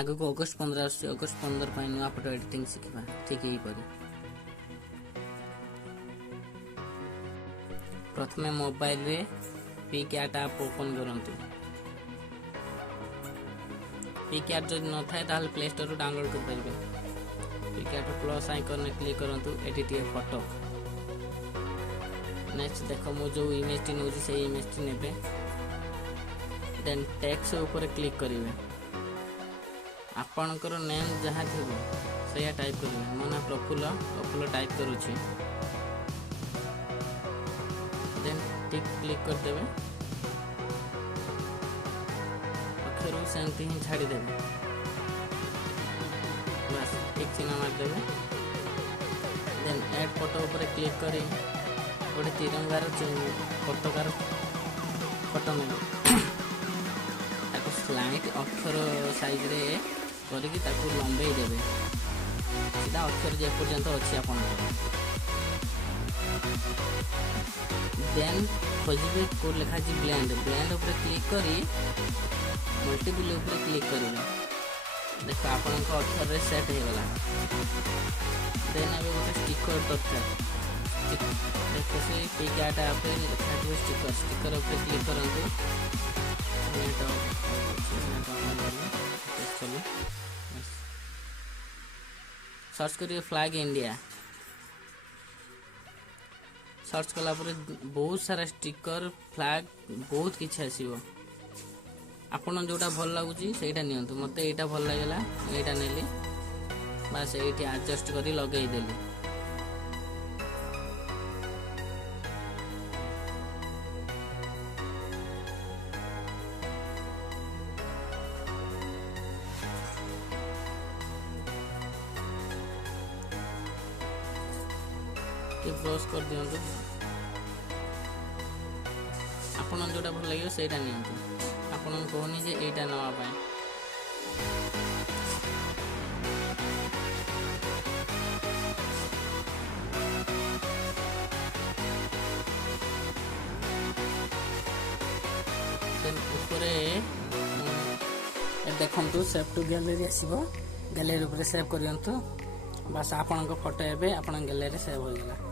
आगे को अगस्त 15 आस अगस्त 15 पर नुआ फोटो एडिटिंग शिखा ठीक यही परी प्रथमे मोबाइल रे पिकआर्ट ऐप ओपन करंतु पिकआर्ट जब न थाए ताल प्ले स्टोर रो डाउनलोड कर परिबे पिकआर्ट प्लस आइकन में क्लिक करंतु एडिट ए फोटो नेक्स्ट देखो मो जो इमेज टी नउजी से इमेज टी नेबे देन टेक्स्ट ऊपर क्लिक करिवे आपनकर नेम जहाँ थिबो सेया टाइप करिवे मो ना प्रफुल्ल टाइप करूची देन टिक क्लिक कर देबे अक्षर सेंती ही छाड़ी देबे बस टिक चिन्ह मार देबे देन ऐड फोटो ऊपर क्लिक करी गोटे तिरंगार पताकार फोटो नेबे ताको स्लाइड अक्षर साइज रे करके ताको लंबे देबे सीधा अक्षर जे पर्यंत अछि आपन देन खोजिबे को लिखा जी ब्लेंड ऊपर क्लिक करी मल्टीपल ऊपर क्लिक करिवे देखो आपन को अक्षर रे सेट हे गला देन अबे गोटे स्टिकर दरकार देखो से पिकआर्ट ऐप रे लिखा जी स्टिकर ऊपर क्लिक करंतु सर्च करिए फ्लैग इंडिया सर्च कला पर बहुत सारा स्टिकर फ्लैग बहुत किछि आसीबो आपन जोटा भल लागुची सेटा नियंतु मते एटा भल लागला एटा नेली बस एठी एडजस्ट करी लगेई देली ब्रश कर दियंतु आपन जोटा भल लागियो सेटा नियंतु आपन कहनी जे एटा नवा पाए देन ऊपरे देखंतु सेव टू गैलरी आसीबो गैलरी ऊपर सेव करियंतु बस आपन को फोटो एबे आपन गैलरी सेव हो गेला।